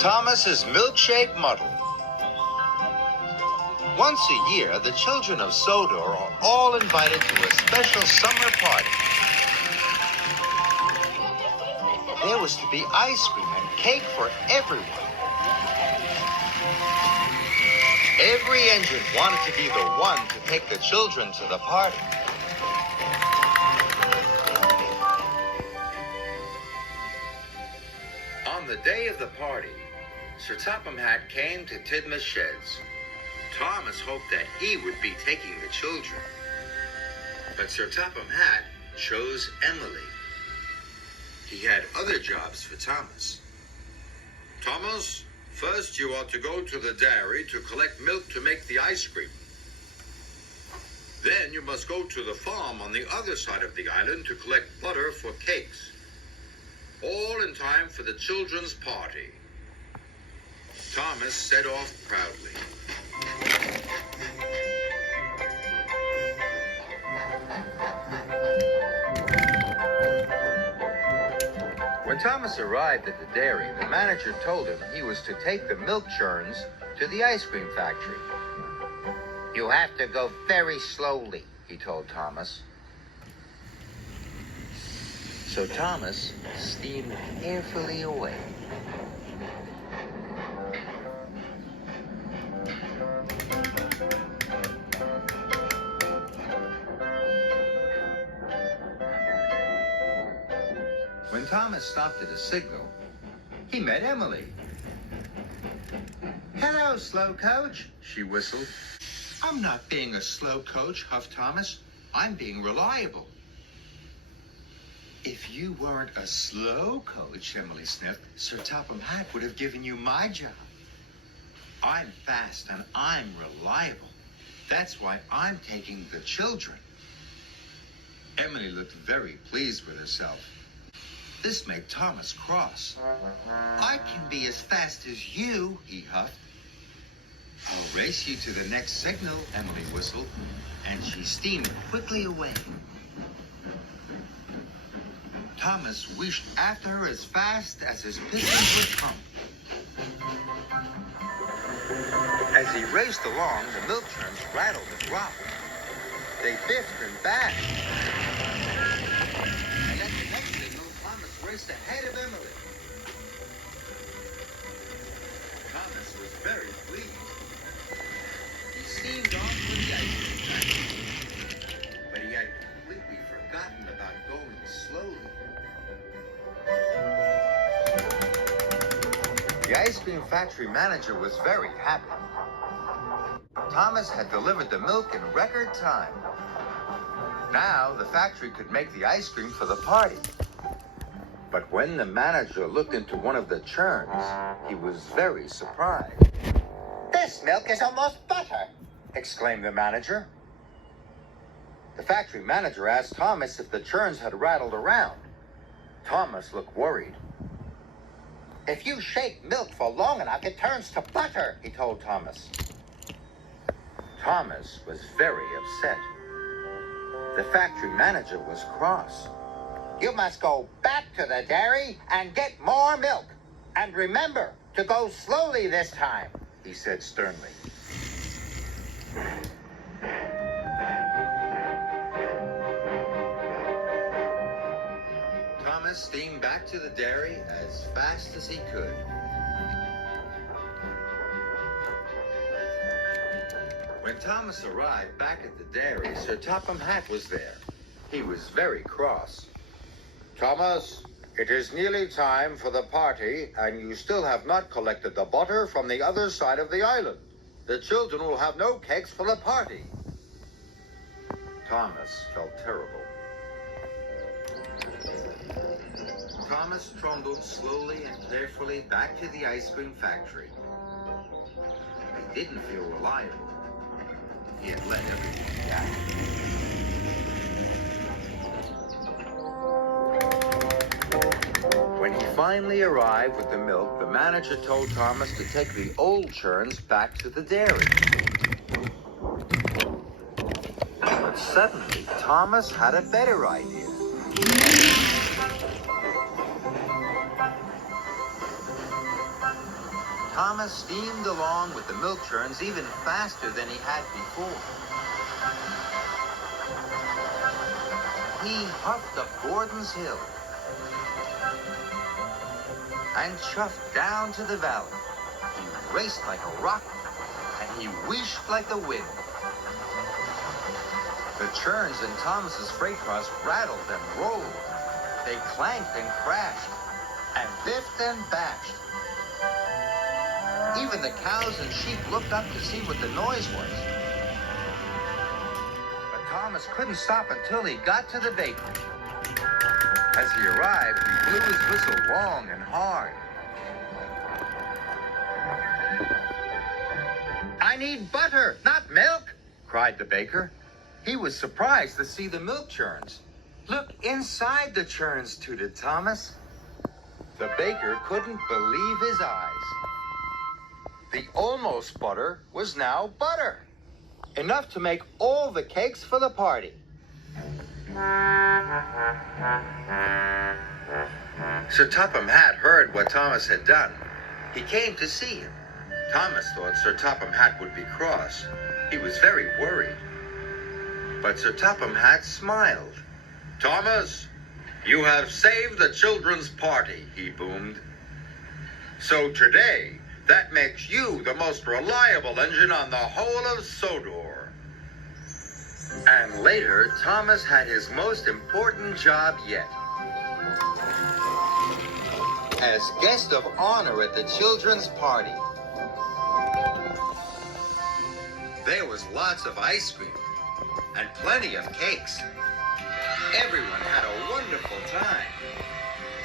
Thomas's Milkshake Muddle. Once a year, the children of Sodor are all invited to a special summer party. There was to be ice cream and cake for everyone. Every engine wanted to be the one to take the children to the party. On the day of the party, Sir Topham Hatt came to Tidmouth's sheds. Thomas hoped that he would be taking the children. But Sir Topham Hatt chose Emily. He had other jobs for Thomas. Thomas, first you ought to go to the dairy to collect milk to make the ice cream. Then you must go to the farm on the other side of the island to collect butter for cakes. All in time for the children's party. Thomas set off proudly. When Thomas arrived at the dairy, the manager told him he was to take the milk churns to the ice cream factory. "You have to go very slowly," he told Thomas. So Thomas steamed carefully away. When Thomas stopped at a signal, he met Emily. "Hello, Slowcoach," she whistled. "I'm not being a slow coach," huffed Thomas. "I'm being reliable." "If you weren't a slow coach," Emily sniffed, "Sir Topham Hatt would have given you my job. I'm fast and I'm reliable. That's why I'm taking the children." Emily looked very pleased with herself. This made Thomas cross. "I can be as fast as you," he huffed. "I'll race you to the next signal," Emily whistled, and she steamed quickly away. Thomas wished after her as fast as his pistons would pump. As he raced along, the milk churns rattled and rocked. They biffed and bashed. And at the next signal, Thomas raced ahead of Emily. Thomas was very pleased. He steamed off with the ice cream factory, but he had completely forgotten about going slowly. The ice cream factory manager was very happy. Thomas had delivered the milk in record time. Now the factory could make the ice cream for the party. But when the manager looked into one of the churns, he was very surprised. "This milk is almost butter," exclaimed the manager. The factory manager asked Thomas if the churns had rattled around. Thomas looked worried. "If you shake milk for long enough, it turns to butter," he told Thomas. Thomas was very upset. The factory manager was cross. "You must go back to the dairy and get more milk. And remember to go slowly this time," he said sternly. Thomas steamed back to the dairy as fast as he could. When Thomas arrived back at the dairy, Sir Topham Hatt was there. He was very cross. "Thomas, it is nearly time for the party, and you still have not collected the butter from the other side of the island. The children will have no cakes for the party." Thomas felt terrible. Thomas trundled slowly and carefully back to the ice cream factory. He didn't feel reliable. He had let everyone down. When he finally arrived with the milk, the manager told Thomas to take the old churns back to the dairy. But suddenly, Thomas had a better idea. Thomas steamed along with the milk churns even faster than he had before. He huffed up Gordon's Hill and chuffed down to the valley. He raced like a rocket, and he wheeshed like the wind. The churns in Thomas's freight cars rattled and rolled. They clanked and crashed, and biffed and bashed. Even the cows and sheep looked up to see what the noise was. But Thomas couldn't stop until he got to the bakery. As he arrived, he blew his whistle long and hard. "I need butter, not milk," cried the baker. He was surprised to see the milk churns. "Look inside the churns," tooted Thomas. The baker couldn't believe his eyes. The almost butter was now butter, enough to make all the cakes for the party. Sir Topham Hatt heard what Thomas had done. He came to see him. Thomas thought Sir Topham Hatt would be cross. He was very worried. But Sir Topham Hatt smiled. "Thomas, you have saved the children's party," he boomed. "So today, that makes you the most reliable engine on the whole of Sodor." And later, Thomas had his most important job yet. As guest of honor at the children's party. There was lots of ice cream and plenty of cakes. Everyone had a wonderful time.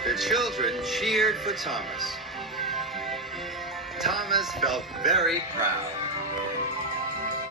The children cheered for Thomas. Thomas felt very proud.